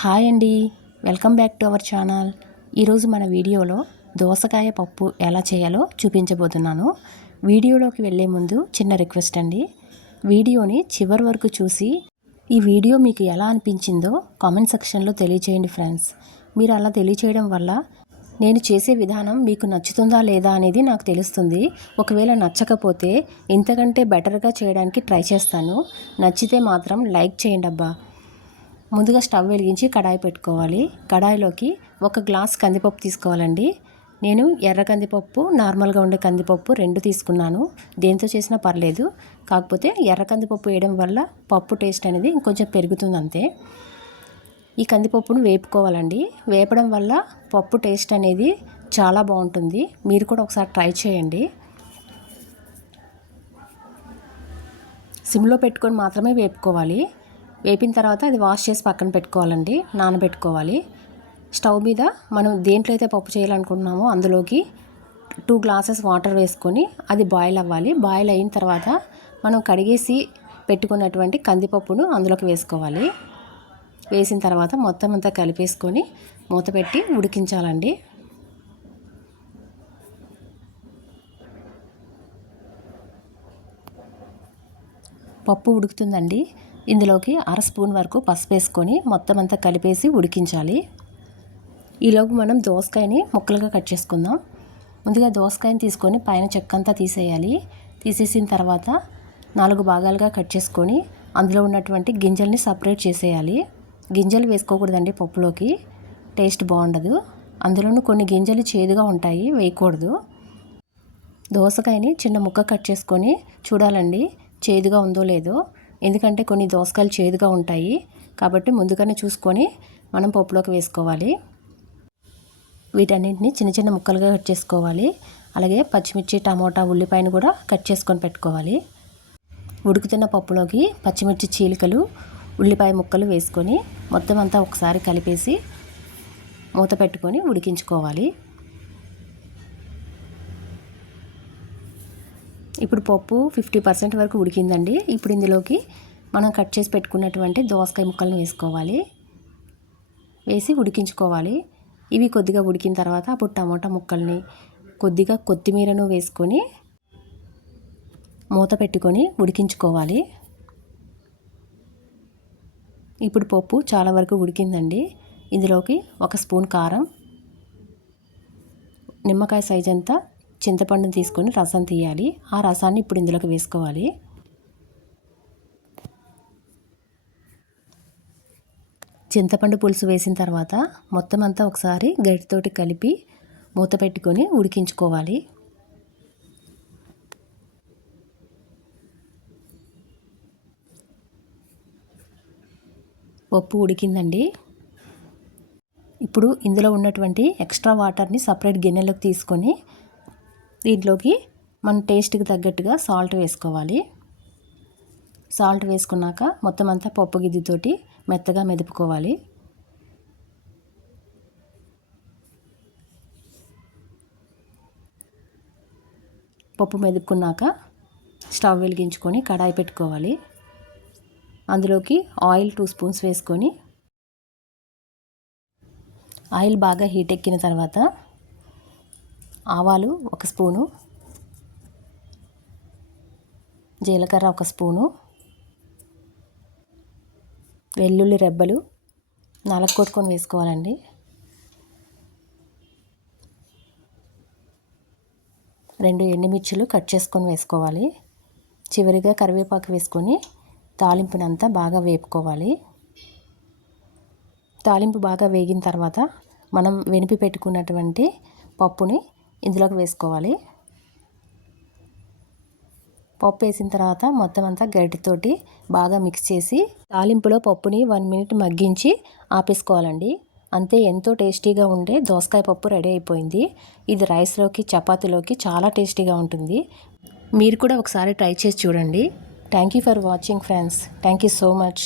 Hi అండి. Welcome back to our channel. ఈరోజు మన వీడియోలో దోసకాయ పప్పు ఎలా చేయాలో చూపించబోతున్నాను. వీడియోలోకి వెళ్ళే ముందు చిన్న రిక్వెస్ట్ అండి. వీడియోని చివరి వరకు చూసి ఈ వీడియో మీకు ఎలా అనిపించిందో కామెంట్ సెక్షన్లో తెలియచేయండి ఫ్రెండ్స్. మీరు అలా తెలియచేయడం వల్ల నేను చేసే విధానం మీకు నచ్చుతుందా లేదా అనేది నాకు తెలుస్తుంది. ఒకవేళ నచ్చకపోతే ఇంతకంటే బెటర్గా చేయడానికి ట్రై చేస్తాను. నచ్చితే మాత్రం లైక్ చేయండి అబ్బా. ముందుగా స్టవ్ వెలిగించి కడాయి పెట్టుకోవాలి. కడాయిలోకి ఒక గ్లాస్ కందిపప్పు తీసుకోవాలండి. నేను ఎర్ర కందిపప్పు నార్మల్గా ఉండే కందిపప్పు రెండు తీసుకున్నాను. దేంతో చేసినా పర్లేదు. కాకపోతే ఎర్ర కందిపప్పు వేయడం వల్ల పప్పు టేస్ట్ అనేది ఇంకొంచెం పెరుగుతుంది అంతే. ఈ కందిపప్పును వేపుకోవాలండి. వేపడం వల్ల పప్పు టేస్ట్ అనేది చాలా బాగుంటుంది. మీరు కూడా ఒకసారి ట్రై చేయండి. సిమ్లో పెట్టుకొని మాత్రమే వేపుకోవాలి. వేపిన తర్వాత అది వాష్ చేసి పక్కన పెట్టుకోవాలండి నానబెట్టుకోవాలి. స్టవ్ మీద మనం దేంట్లో అయితే పప్పు చేయాలనుకుంటున్నామో అందులోకి టూ గ్లాసెస్ వాటర్ వేసుకొని అది బాయిల్ అవ్వాలి. బాయిల్ అయిన తర్వాత మనం కడిగేసి పెట్టుకున్నటువంటి కందిపప్పును అందులోకి వేసుకోవాలి. వేసిన తర్వాత మొత్తం అంతా కలిపేసుకొని మూత పెట్టి ఉడికించాలండి. పప్పు ఉడుకుతుందండి. ఇందులోకి అర స్పూన్ వరకు పసుపు వేసుకొని మొత్తం అంతా కలిపేసి ఉడికించాలి. ఈలోపు మనం దోసకాయని ముక్కలుగా కట్ చేసుకుందాం. ముందుగా దోసకాయని తీసుకొని పైన చెక్క అంతా తీసేయాలి. తీసేసిన తర్వాత నాలుగు భాగాలుగా కట్ చేసుకొని అందులో ఉన్నటువంటి గింజల్ని సపరేట్ చేసేయాలి. గింజలు వేసుకోకూడదండి పప్పులోకి. టేస్ట్ బాగుండదు. అందులోనూ కొన్ని గింజలు చేదుగా ఉంటాయి వేయకూడదు. దోసకాయని చిన్న ముక్క కట్ చేసుకొని చూడాలండి చేదుగా ఉందో లేదో. ఎందుకంటే కొన్ని దోసకాయలు చేదుగా ఉంటాయి. కాబట్టి ముందుగానే చూసుకొని మనం పప్పులోకి వేసుకోవాలి. వీటన్నింటిని చిన్న చిన్న ముక్కలుగా కట్ చేసుకోవాలి. అలాగే పచ్చిమిర్చి టమోటా ఉల్లిపాయను కూడా కట్ చేసుకొని పెట్టుకోవాలి. ఉడుకుతున్న పప్పులోకి పచ్చిమిర్చి చీలికలు ఉల్లిపాయ ముక్కలు వేసుకొని మొత్తం అంతా ఒకసారి కలిపేసి మూత పెట్టుకొని ఉడికించుకోవాలి. ఇప్పుడు పప్పు ఫిఫ్టీ పర్సెంట్ వరకు ఉడికిందండి. ఇప్పుడు ఇందులోకి మనం కట్ చేసి పెట్టుకున్నటువంటి దోసకాయ ముక్కలను వేసుకోవాలి. వేసి ఉడికించుకోవాలి. ఇవి కొద్దిగా ఉడికిన తర్వాత అప్పుడు టమాటా ముక్కల్ని కొద్దిగా కొత్తిమీరను వేసుకొని మూత పెట్టుకొని ఉడికించుకోవాలి. ఇప్పుడు పప్పు చాలా వరకు ఉడికిందండి. ఇందులోకి ఒక స్పూన్ కారం నిమ్మకాయ సైజ్ అంతా చింతపండుని తీసుకొని రసం తీయాలి. ఆ రసాన్ని ఇప్పుడు ఇందులోకి వేసుకోవాలి. చింతపండు పులుసు వేసిన తర్వాత మొత్తం అంతా ఒకసారి గడితోటి కలిపి మూత పెట్టుకొని ఉడికించుకోవాలి. పప్పు ఉడికిందండి. ఇప్పుడు ఇందులో ఉన్నటువంటి ఎక్స్ట్రా వాటర్ని సపరేట్ గిన్నెలోకి తీసుకొని దీంట్లోకి మన టేస్ట్కి తగ్గట్టుగా సాల్ట్ వేసుకోవాలి. సాల్ట్ వేసుకున్నాక మొత్తం అంతా పప్పు గిద్దితోటి మెత్తగా మెదుపుకోవాలి. పప్పు మెదుపుకున్నాక స్టవ్ వెలిగించుకొని కడాయి పెట్టుకోవాలి. అందులోకి ఆయిల్ టూ స్పూన్స్ వేసుకొని ఆయిల్ బాగా హీట్ ఎక్కిన తర్వాత ఆవాలు ఒక స్పూను. జీలకర్ర ఒక స్పూను. వెల్లుల్లి రెబ్బలు కొట్టుకొని వేసుకోవాలండి. రెండు ఎండుమిర్చులు కట్ చేసుకొని వేసుకోవాలి. చివరిగా కరివేపాకు వేసుకొని తాలింపునంతా బాగా వేపుకోవాలి. తాలింపు బాగా వేగిన తర్వాత మనం వెనిపి పెట్టుకున్నటువంటి పప్పుని ఇందులోకి వేసుకోవాలి. పప్పు వేసిన తర్వాత మొత్తం అంతా గడ్డితోటి బాగా మిక్స్ చేసి తాలింపులో పప్పుని వన్ మినిట్ మగ్గించి ఆపేసుకోవాలండి. అంతే ఎంతో టేస్టీగా ఉండే దోసకాయ పప్పు రెడీ అయిపోయింది. ఇది రైస్లోకి చపాతీలోకి చాలా టేస్టీగా ఉంటుంది. మీరు కూడా ఒకసారి ట్రై చేసి చూడండి. Thank you for watching friends thank you so much